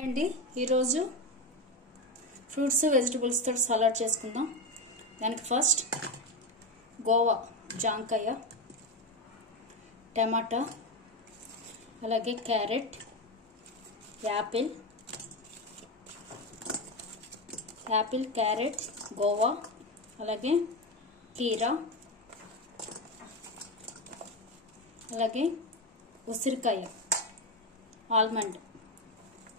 అండి ఈరోజు fruits vegetables తో సలాడ్ చేసుకుందాం. దానికి ఫస్ట్ గోవా, జాంకాయ, టమాటా, అలాగే క్యారెట్, యాపిల్, క్యారెట్, గోవా, అలాగే కీరా, అలాగే ఉసిరికాయ, ఆల్మండ్,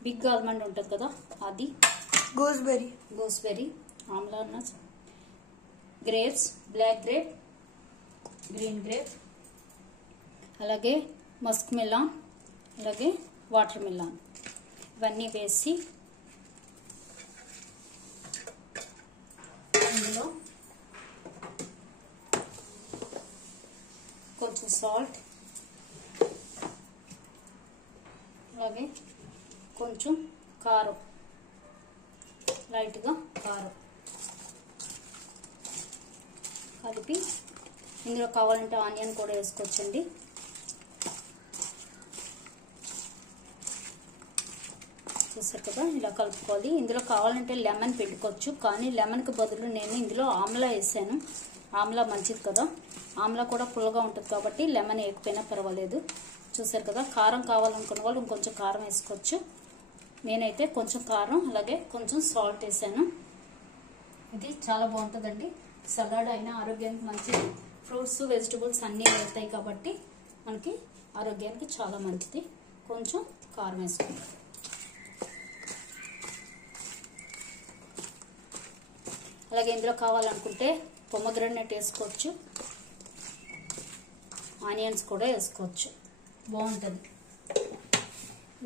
బిగ్ ఆల్మండ్ ఉంటుంది కదా అది, gooseberry, amla nuts, grapes, black grape, green grape, అలాగే మస్క్ మిలాన్, అలాగే వాటర్ మిలాన్, ఇవన్నీ వేసి ఇందులో కొంచెం సాల్ట్, అలాగే కొంచెం కారం, లైట్గా కారం కలిపి ఇందులో కావాలంటే ఆనియన్ కూడా వేసుకోవచ్చండి. చూసారు కదా, ఇలా కలుపుకోవాలి. ఇందులో కావాలంటే లెమన్ పిండుకోవచ్చు, కానీ లెమన్కి బదులు నేను ఇందులో ఆమ్లా వేసాను. ఆమ్లా మంచిది కదా, ఆమ్లా కూడా పుల్లగా ఉంటుంది కాబట్టి లెమన్ వేయకపోయినా పర్వాలేదు. చూసారు కదా, కారం కావాలనుకున్న వాళ్ళు ఇంకొంచెం కారం వేసుకోవచ్చు. నేనైతే కొంచెం కారం అలాగే కొంచెం సాల్ట్ వేసాను. ఇది చాలా బాగుంటుందండి. సలాడ్ అయినా ఆరోగ్యానికి మంచిది. ఫ్రూట్స్ వెజిటబుల్స్ అన్నీ వెళ్తాయి కాబట్టి మనకి ఆరోగ్యానికి చాలా మంచిది. కొంచెం కారం వేసుకుంటాం. అలాగే ఇందులో కావాలనుకుంటే పొమగ్రనేట్ వేసుకోవచ్చు, ఆనియన్స్ కూడా వేసుకోవచ్చు, బాగుంటుంది.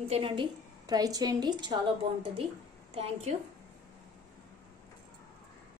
ఇంతేనండి, ట్రై చేయండి, చాలా బాగుంటుంది. Thank you.